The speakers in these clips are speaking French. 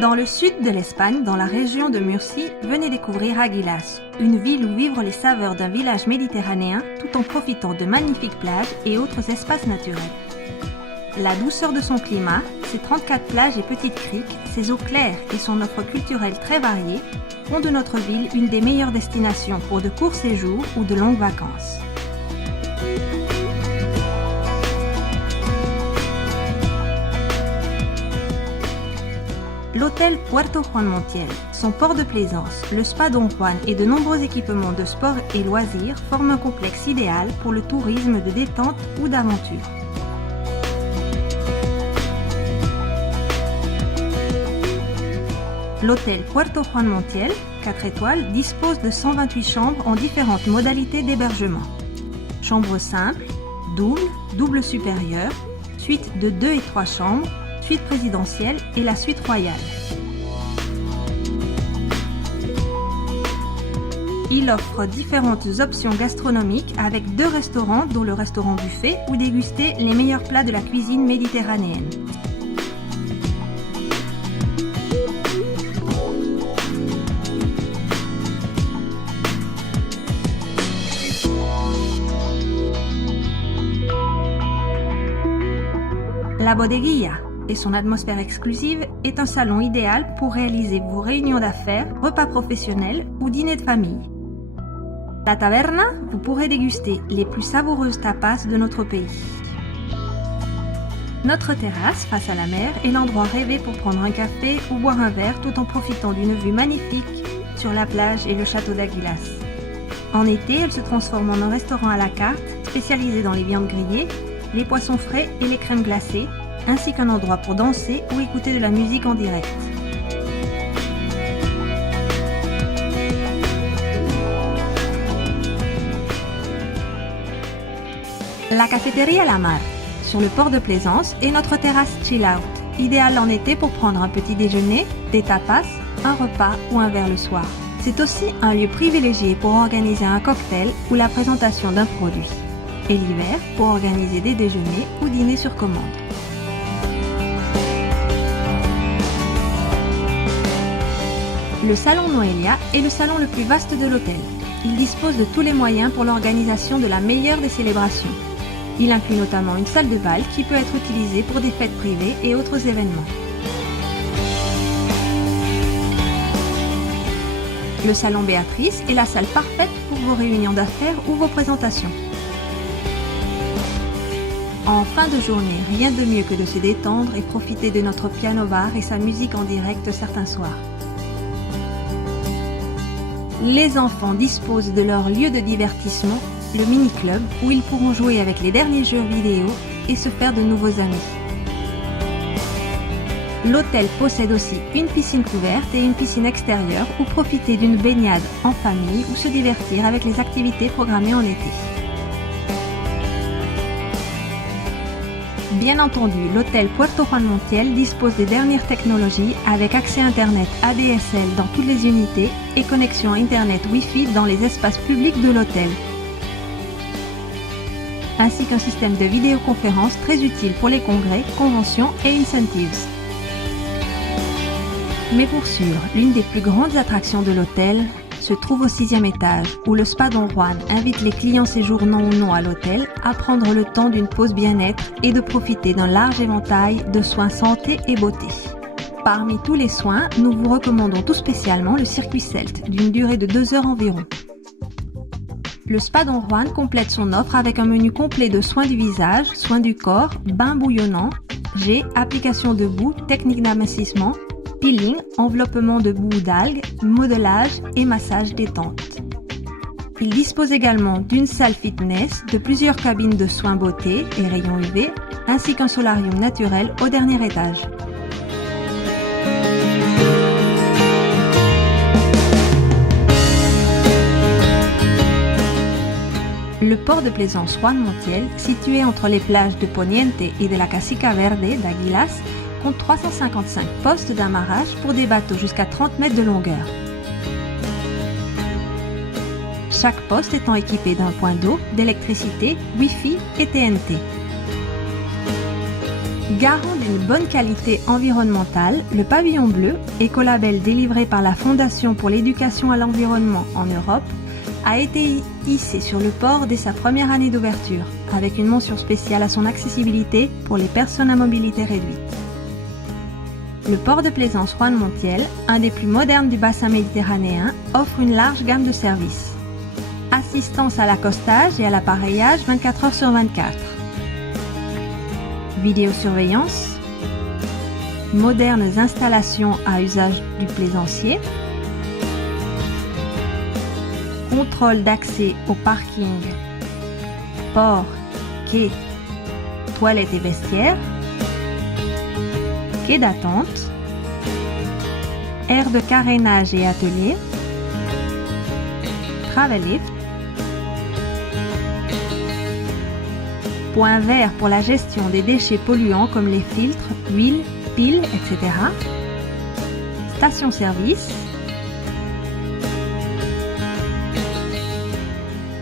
Dans le sud de l'Espagne, dans la région de Murcie, venez découvrir Águilas, une ville où vivre les saveurs d'un village méditerranéen tout en profitant de magnifiques plages et autres espaces naturels. La douceur de son climat, ses 34 plages et petites criques, ses eaux claires et son offre culturelle très variée font de notre ville une des meilleures destinations pour de courts séjours ou de longues vacances. L'hôtel Puerto Juan Montiel, son port de plaisance, le spa Don Juan et de nombreux équipements de sport et loisirs forment un complexe idéal pour le tourisme de détente ou d'aventure. L'hôtel Puerto Juan Montiel, 4 étoiles, dispose de 128 chambres en différentes modalités d'hébergement. Chambres simples, double supérieure, suite de 2 et 3 chambres, suite présidentielle et la suite royale. Il offre différentes options gastronomiques avec 2 restaurants dont le restaurant buffet où déguster les meilleurs plats de la cuisine méditerranéenne. La Bodeguilla et son atmosphère exclusive est un salon idéal pour réaliser vos réunions d'affaires, repas professionnels ou dîners de famille. La Taberna, vous pourrez déguster les plus savoureuses tapas de notre pays. Notre terrasse, face à la mer, est l'endroit rêvé pour prendre un café ou boire un verre tout en profitant d'une vue magnifique sur la plage et le château d'Águilas. En été, elle se transforme en un restaurant à la carte, spécialisé dans les viandes grillées, les poissons frais et les crèmes glacées, ainsi qu'un endroit pour danser ou écouter de la musique en direct. La Cafeteria La Mar, sur le port de plaisance, est notre terrasse chill-out, idéale en été pour prendre un petit déjeuner, des tapas, un repas ou un verre le soir. C'est aussi un lieu privilégié pour organiser un cocktail ou la présentation d'un produit. Et l'hiver, pour organiser des déjeuners ou dîners sur commande. Le salon Noelia est le salon le plus vaste de l'hôtel. Il dispose de tous les moyens pour l'organisation de la meilleure des célébrations. Il inclut notamment une salle de bal qui peut être utilisée pour des fêtes privées et autres événements. Le salon Béatrice est la salle parfaite pour vos réunions d'affaires ou vos présentations. En fin de journée, rien de mieux que de se détendre et profiter de notre piano-bar et sa musique en direct certains soirs. Les enfants disposent de leur lieu de divertissement, le mini-club, où ils pourront jouer avec les derniers jeux vidéo et se faire de nouveaux amis. L'hôtel possède aussi une piscine couverte et une piscine extérieure où profiter d'une baignade en famille ou se divertir avec les activités programmées en été. Bien entendu, l'hôtel Puerto Juan Montiel dispose des dernières technologies avec accès Internet ADSL dans toutes les unités et connexion Internet Wi-Fi dans les espaces publics de l'hôtel, ainsi qu'un système de vidéoconférence très utile pour les congrès, conventions et incentives. Mais pour sûr, l'une des plus grandes attractions de l'hôtel se trouve au 6e étage, où le spa Don Juan invite les clients séjournant ou non à l'hôtel à prendre le temps d'une pause bien-être et de profiter d'un large éventail de soins santé et beauté. Parmi tous les soins, nous vous recommandons tout spécialement le circuit CELT, d'une durée de 2 heures environ. Le spa Don Juan complète son offre avec un menu complet de soins du visage, soins du corps, bains bouillonnants, jets, application de boue, techniques d'amincissement, peeling, enveloppement de boue d'algues, modelage et massage détente. Il dispose également d'une salle fitness, de plusieurs cabines de soins beauté et rayons UV, ainsi qu'un solarium naturel au dernier étage. Le port de plaisance Juan Montiel, situé entre les plages de Poniente et de la Casica Verde d'Águilas, compte 355 postes d'amarrage pour des bateaux jusqu'à 30 mètres de longueur. Chaque poste étant équipé d'un point d'eau, d'électricité, Wi-Fi et TNT. Garant d'une bonne qualité environnementale, le pavillon bleu, écolabel délivré par la Fondation pour l'éducation à l'environnement en Europe, a été hissé sur le port dès sa première année d'ouverture, avec une mention spéciale à son accessibilité pour les personnes à mobilité réduite. Le port de plaisance Roanne-Montiel, un des plus modernes du bassin méditerranéen, offre une large gamme de services. Assistance à l'accostage et à l'appareillage 24 heures sur 24. Vidéosurveillance, modernes installations à usage du plaisancier, contrôle d'accès au parking, port, quai, toilettes et vestiaires, quai d'attente, aire de carénage et atelier, travel lift, point vert pour la gestion des déchets polluants comme les filtres, huiles, piles, etc. Station-service,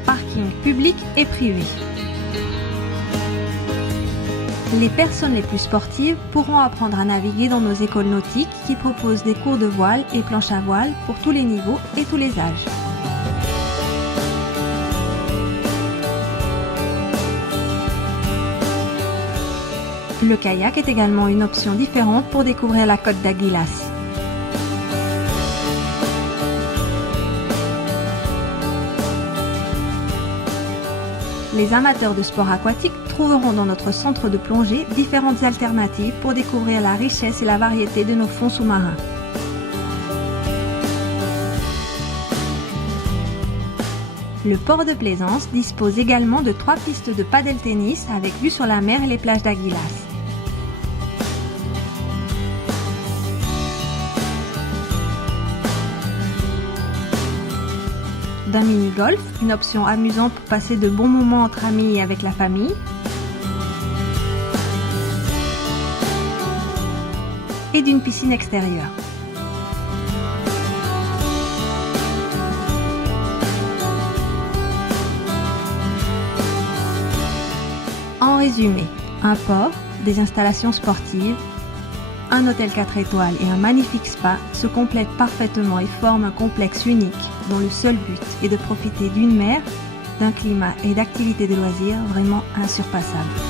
parking public et privé. Les personnes les plus sportives pourront apprendre à naviguer dans nos écoles nautiques qui proposent des cours de voile et planche à voile pour tous les niveaux et tous les âges. Le kayak est également une option différente pour découvrir la côte d'Aguilas. Les amateurs de sport aquatique trouveront dans notre centre de plongée différentes alternatives pour découvrir la richesse et la variété de nos fonds sous-marins. Le port de plaisance dispose également de 3 pistes de paddle-tennis avec vue sur la mer et les plages d'Aguilas. D'un mini-golf, une option amusante pour passer de bons moments entre amis et avec la famille. Et d'une piscine extérieure. En résumé, un port, des installations sportives, un hôtel 4 étoiles et un magnifique spa se complètent parfaitement et forment un complexe unique dont le seul but est de profiter d'une mer, d'un climat et d'activités de loisirs vraiment insurpassables.